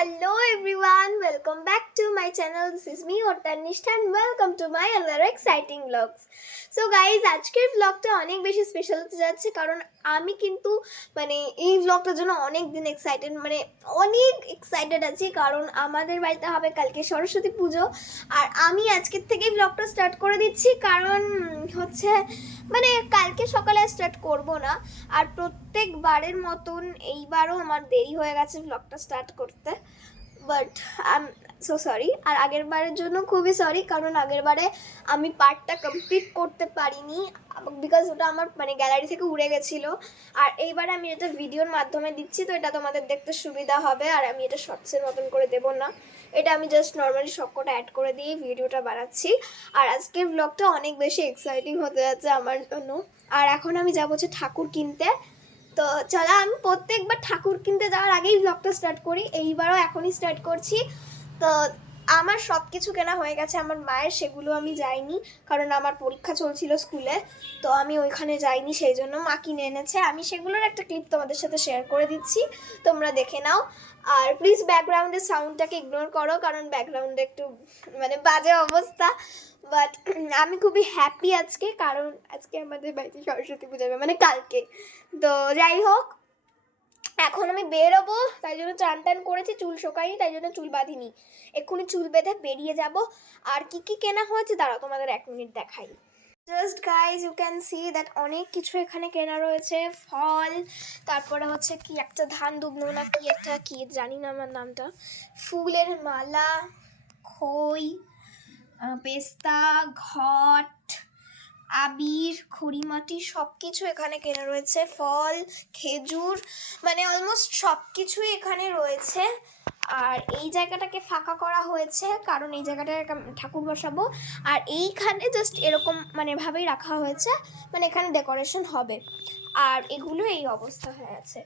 hello everyone, welcome back to my channel. This is me Ortanishta and welcome to my another exciting vlogs. So guys, আজকের vlogটা অনেক বেশি special হতে যাচ্ছে কারণ আমি কিন্তু এই vlogটার জন্য অনেক দিন অনেক এক্সাইটেড আছি কারণ আমাদের বাড়িতে হবে কালকে সরস্বতী পুজো আর আমি আজকের থেকেই vlogটা স্টার্ট করে দিচ্ছি কারণ হচ্ছে কালকে সকালে স্টার্ট করব না আর প্রত্যেকবারের মতন এইবারও আমার দেরি হয়ে গেছে vlogটা স্টার্ট করতে but I am so sorry আর আগের বারের জন্য খুবই সরি কারণ আগের বারে আমি পার্টটা কমপ্লিট করতে পারিনি বিকজ ওটা আমার গ্যালারি থেকে উড়ে গেছিলো আর এইবারে আমি এটা ভিডিওর মাধ্যমে দিচ্ছি তো এটা তোমাদের দেখতে সুবিধা হবে আর আমি এটা শর্টসের মতন করে দেবো না এটা আমি জাস্ট নর্মালি সবকটা অ্যাড করে দিয়ে ভিডিওটা বানাচ্ছি আর আজকের ব্লগটা অনেক বেশি এক্সাইটিং হতে যাচ্ছে আমার জন্য আর এখন আমি যাবো হচ্ছে ঠাকুর কিনতে তো চলো আমি প্রত্যেকবার ঠাকুর কিনতে যাওয়ার আগেই ব্লগটা স্টার্ট করি এইবারও এখনই স্টার্ট করছি তো আমার সব কিছু কেনা হয়ে গেছে আমার মায়ের সেগুলো আমি যাইনি কারণ আমার পরীক্ষা চলছিল স্কুলে তো আমি ওইখানে যাইনি সেই জন্য মা কিনে এনেছে আমি সেগুলোর একটা ক্লিপ তোমাদের সাথে শেয়ার করে দিচ্ছি তোমরা দেখে নাও আর প্লিজ ব্যাকগ্রাউন্ডের সাউন্ডটাকে ইগনোর করো কারণ ব্যাকগ্রাউন্ডে একটু বাজে অবস্থা বাট আমি খুবই হ্যাপি আজকে কারণ আজকে আমাদের বাড়িতে সরস্বতী পূজা হবে কালকে তো যাই হোক এখন আমি বেরোবো তাই জন্য চান টান করেছি চুল শোকাইনি তাই জন্য চুল বাঁধিনি এক্ষুনি চুল বেঁধে বেরিয়ে যাব আর কি কি কেনা হয়েছে দাঁড়াও তোমাদের 1 মিনিট দেখাই just guys you can see that অনেক কিছু এখানে কেনা রয়েছে ফল তারপরে হচ্ছে কি একটা ধান দুবনো না কি একটা কি জানি না আমার নামটা ফুলের মালা খই পেস্তা ঘট আবির খড়িমাটি সব কিছু এখানে কেনা রয়েছে ফল খেজুর অলমোস্ট সব কিছুই এখানে রয়েছে আর এই জায়গাটাকে ফাঁকা করা হয়েছে কারণ এই জায়গাটায় ঠাকুর বসাবো আর এইখানে জাস্ট এরকম ভাবেই রাখা হয়েছে এখানে ডেকোরেশন হবে আর এগুলো এই অবস্থা হয়ে আছে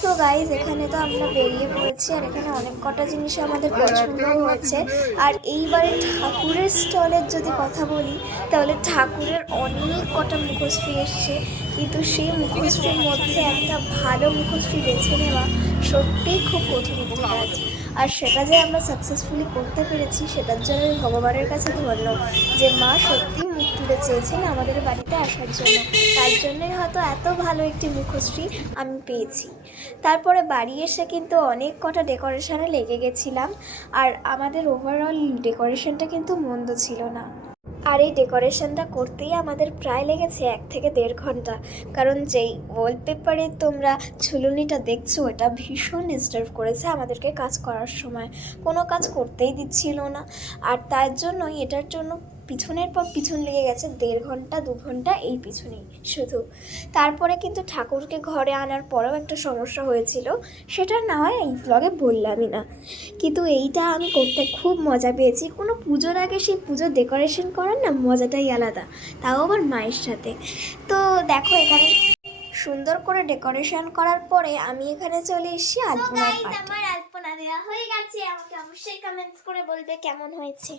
সো গাইজ এখানে তো আমরা বেরিয়ে পড়েছি আর এখানে অনেক কটা জিনিস আমাদের পছন্দ হয়েছে আর এইবারে ঠাকুরের স্টলের যদি কথা বলি তাহলে ঠাকুরের অনেক কটা মুখশ্রী এসছে কিন্তু সেই মুখশ্রীর মধ্যে একটা ভালো মুখশ্রী বেছে নেওয়া সত্যিই খুব কঠিন একটা কাজ আর সেটা যে আমরা সাকসেসফুলি করতে পেরেছি সেটার জন্য ভগবানের কাছে ধন্য যে মা সত্যিই মুখ তুলে চেয়েছেন আমাদের বাড়িতে আসার জন্য তার জন্যই হয়তো এত ভালো একটি মুখশ্রী আমি পেয়েছি তারপরে বাড়ি এসে কিন্তু অনেক কটা ডেকোরেশনে লেগে গেছিলাম আর আমাদের ওভারঅল ডেকোরেশনটা কিন্তু মন্দ ছিল না আর এই ডেকোরেশনটা করতেই আমাদের প্রায় লেগেছে 1 থেকে 1.5 ঘন্টা কারণ যেই ওয়ালপেপারে তোমরা ঝুলুনিটা দেখছো এটা ভীষণ ডিস্টার্ব করেছে আমাদেরকে কাজ করার সময় কোনো কাজ করতেই দিচ্ছিল না আর তার জন্যই এটার জন্য পিছনের পর পিছন লেগে গেছে 1.5 ঘন্টা 2 ঘন্টা এই পিছনেই শুধু তারপরে কিন্তু ঠাকুরকে ঘরে আনার পরেও একটা সমস্যা হয়েছিল সেটা না হয় এই ব্লগে বললামই না কিন্তু এইটা আমি করতে খুব মজা পেয়েছি কোনো পুজোর আগে সেই পুজোর ডেকোরেশন করার না মজাটাই আলাদা তাও আবার মায়ের সাথে তো দেখো এখানে সুন্দর করে ডেকোরেশন করার পরে আমি এখানে চলে এসেছি আলপনার পার্টি আমার আলপনা দেওয়া হয়ে গেছে আমাকে অবশ্যই কমেন্টস করে বলবে কেমন হয়েছে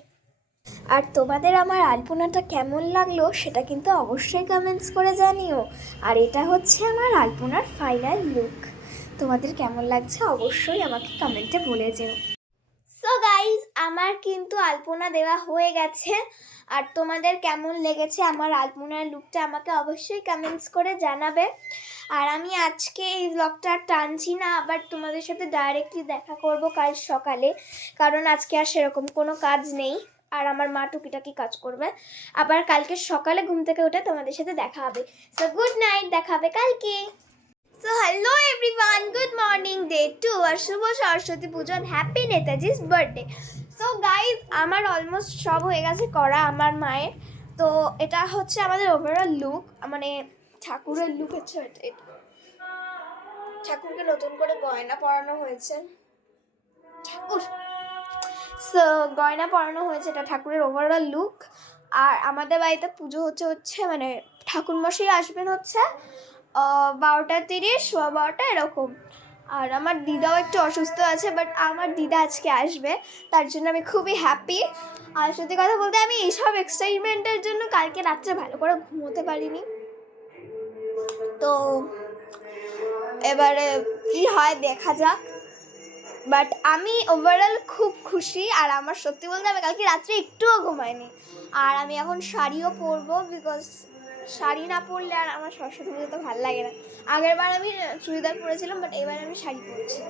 আর তোমাদের আমার আলপনাটা কেমন লাগলো সেটা কিন্তু অবশ্যই কমেন্টস করে জানিও আর এটা হচ্ছে আমার আলপনার ফাইনাল লুক তোমাদের কেমন লাগছে অবশ্যই আমাকে কমেন্টে বলে যেও সো গাইজ আমার কিন্তু আলপনা দেওয়া হয়ে গেছে আর তোমাদের কেমন লেগেছে আমার আলপনার লুকটা আমাকে অবশ্যই কমেন্টস করে জানাবে আর আমি আজকে এই ব্লগটা টানছি না আবার তোমাদের সাথে ডাইরেক্টলি দেখা করব কাল সকালে কারণ আজকে আর সেরকম কোনো কাজ নেই আর আমার মা টুকিটাকি কাজ করবে আবার কালকে সকালে ঘুম থেকে উঠে তোমাদের সাথে দেখা হবে সো গুড নাইট দেখা হবে কালকে so hello everyone good morning day 2 আর শুভ সরস্বতী পুজো হ্যাপি নেতাজিস বার্থডে সো গাইজ আমার অলমোস্ট সব হয়ে গেছে করা আমার মায়ের তো এটা হচ্ছে আমাদের ওভারঅল লুক ঠাকুরের লুক হচ্ছে এটা ঠাকুরকে নতুন করে গয়না পরানো হয়েছে গয়না পরানো হয়েছে এটা ঠাকুরের ওভারঅল লুক আর আমাদের বাড়িতে পুজো হচ্ছে ঠাকুরমশাই আসবেন হচ্ছে 12:30 সোয়া 12টা এরকম আর আমার দিদাও একটু অসুস্থ আছে বাট আমার দিদা আজকে আসবে তার জন্য আমি খুবই হ্যাপি আর সত্যি কথা বলতে আমি এইসব এক্সাইটমেন্টের জন্য কালকে রাত্রে ভালো করে ঘুমোতে পারিনি তো এবারে কি হয় দেখা যাক বাট আমি ওভারঅল খুব খুশি। আর আমার সত্যি বলতে আমি কালকে রাত্রে একটুও ঘুমাইনি। আর আমি এখন শাড়িও পরবো, বিকজ শাড়ি না পরলে আর আমার সরস্বতী পুজোতে ভালো লাগে না। আগের বার আমি চুড়িদার পরেছিলাম, বাট এবার আমি শাড়ি পরছি।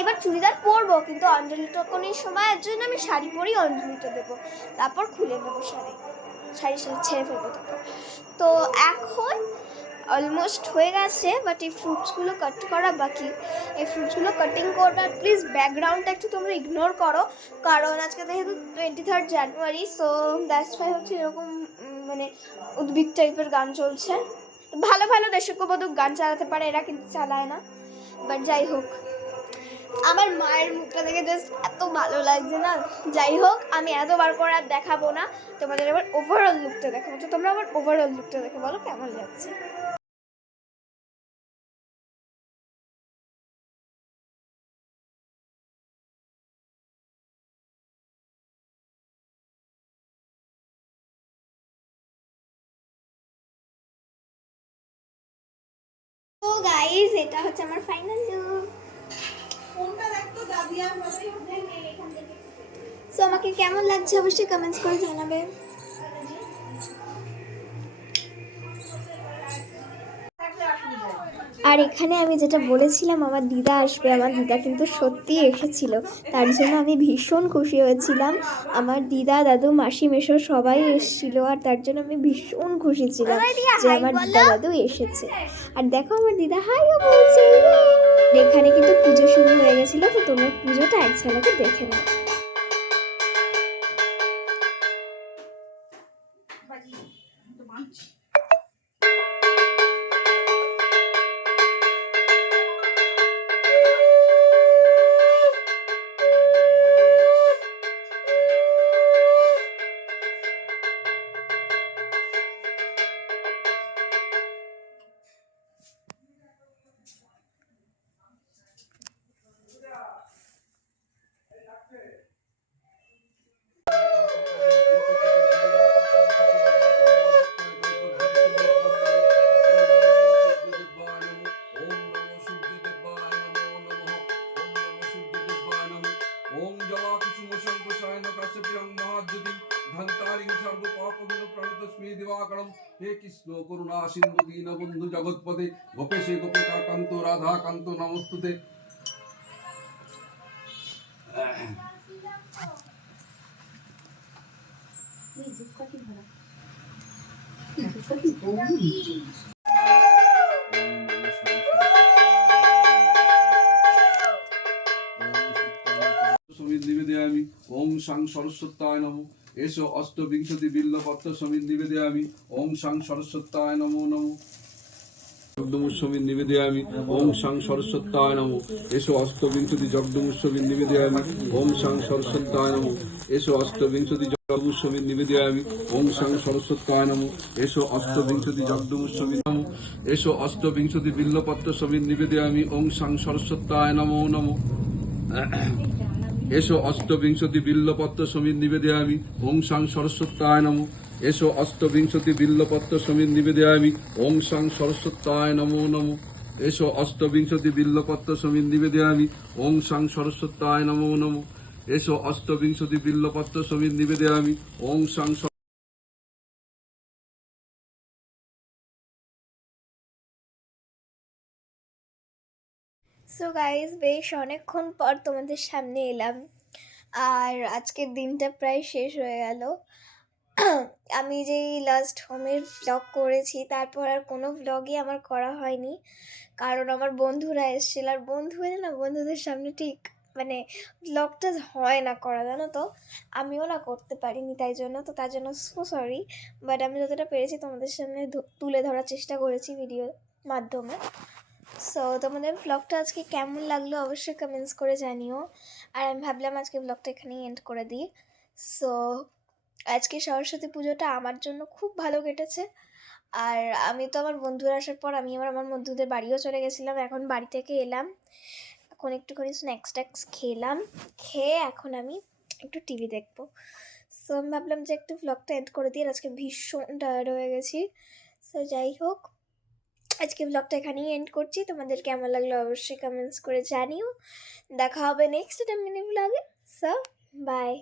এবার চুড়িদার পরবো, কিন্তু অঞ্জলিটা কোনের সময়ের জন্য আমি শাড়ি পরেই অঞ্জলিটা দেবো, তারপর খুলে নেবো শাড়ি ছেড়ে ফেলবো তারপর। তো এখন অলমোস্ট হয়ে গেছে, বাট এই ফ্রুটসগুলো কাট করা বাকি। এই ফ্রুটসগুলো কাটিং করবে। আর প্লিজ ব্যাকগ্রাউন্ডটা একটু তোমরা ইগনোর করো, কারণ আজকে যেহেতু 23 জানুয়ারি, সো দ্যাটস ওয়াই হচ্ছে এরকম মানে উদ্ভিদ টাইপের গান চলছে। ভালো ভালো দেশকবোধক গান চালাতে পারে, এরা কিন্তু চালায় না। বাট যাই হোক, আমার মায়ের মুখটা দেখে জাস্ট এত ভালো লাগছে না। যাই হোক, আমি এতবার করে আর দেখাবো না, তোমাদের এবার ওভারঅল লুকটা দেখাবো। তো তোমরা আবার ওভারঅল লুকটা দেখে বলো কেমন লাগছে। তো গাইস, এটা হচ্ছে আমার ফাইনাল লুক। সো আমাকে কেমন লাগছে অবশ্যই কমেন্টস করে জানাবে। আর এখানে আমি যেটা বলেছিলাম আমার দিদা আসবে, আমার দিদা কিন্তু সত্যিই এসেছিল। তার জন্য আমি ভীষণ খুশি হয়েছিলাম। আমার দিদা, দাদু, মাসি, মেশো সবাই এসেছিল, আর তার জন্য আমি ভীষণ খুশি ছিলাম যে আমার দিদা দাদু এসেছে। আর দেখো আমার দিদা হাইও বলছে। এখানে কিন্তু পুজো শুরু হয়ে গেছিলো, তো তোমরা পুজোটা এক ঝলকে দেখে নাও। हे कृष्ण करुणा सिंधु दीनबंधु जगत्पते गोपेशे गोपिकाकांत राधाकांत नमोस्तुते। समित निवेदयामि ओम सांग सरस्वत्याय नमो एषो अष्टविंशति बिल्लपत्र समित निवेदयामि ओम सांग सरस्वत्याय नमो नमो जगदमुत्सविं निवेदयामि ओम सांग सरस्वत्याय नमो एषो अष्टविंशति जगदमुत्सविं निवेदयामि ओम सांग सरस्वत्याय नमो एषो अष्टविंशति जगदमुत्सविं निवेदयामि ओम सांग सरस्वत्याय नमो एषो अष्टविंशति जगदमुत्सविं नमो एषो अष्टविंशति बिल्लपत्र समित निवेदयामि ओम सांग सरस्वत्याय नमो नमो एषो अष्टविंशति बिल्लपत्र समित निवेदयामि ओम सांग सरस्वत्याय नमो एषो अष्टविंशति बिल्लपत्र समित निवेदयामि ओम सांग सरस्वत्याय नमो नमो एषो अष्टविंशति बिल्लपत्र समित निवेदयामि ओम सांग सरस्वत्याय नमो नमो एषो अष्टविंशति बिल्लपत्र समित निवेदयामि ओम सांग। সো গাইজ, বেশ অনেকক্ষণ পর তোমাদের সামনে এলাম, আর আজকের দিনটা প্রায় শেষ হয়ে গেল। আমি যেই লাস্ট হোমের ভ্লগ করেছি, তারপর আর কোনো ভ্লগই আমার করা হয়নি, কারণ আমার বন্ধুরা এসেছিল। আর বন্ধু এলে না, বন্ধুদের সামনে ঠিক মানে ভ্লগটা হয় না করা, জানো তো। আমিও না করতে পারিনি তাই জন্য, তো তার জন্য সো সরি। বাট আমি যতটা পেরেছি তোমাদের সামনে তুলে ধরার চেষ্টা করেছি ভিডিওর মাধ্যমে। সো তোমাদের ব্লগটা আজকে কেমন লাগলো অবশ্যই কমেন্টস করে জানিও। আর আমি ভাবলাম আজকে ব্লগটা এখানেই এন্ড করে দিই। সো আজকে সরস্বতী পুজোটা আমার জন্য খুব ভালো কেটেছে। আর আমি তো আমার বন্ধুরা আসার পর আমি আমার বন্ধুদের বাড়িও চলে গেছিলাম। এখন বাড়ি থেকে এলাম, এখন একটুখানি স্ন্যাক্স ট্যাক্স খেয়ে এখন আমি একটু টিভি দেখবো। সো আমি ভাবলাম যে একটু ব্লগটা এন্ড করে দিই। আজকে ভীষণ টায়ার্ড হয়ে গেছি। সো যাই হোক, আজকে ব্লগটা এখানেই এন্ড করছি। তোমাদের কেমন লাগলো অবশ্যই কমেন্টস করে জানিও। দেখা হবে next time mini blog. So by.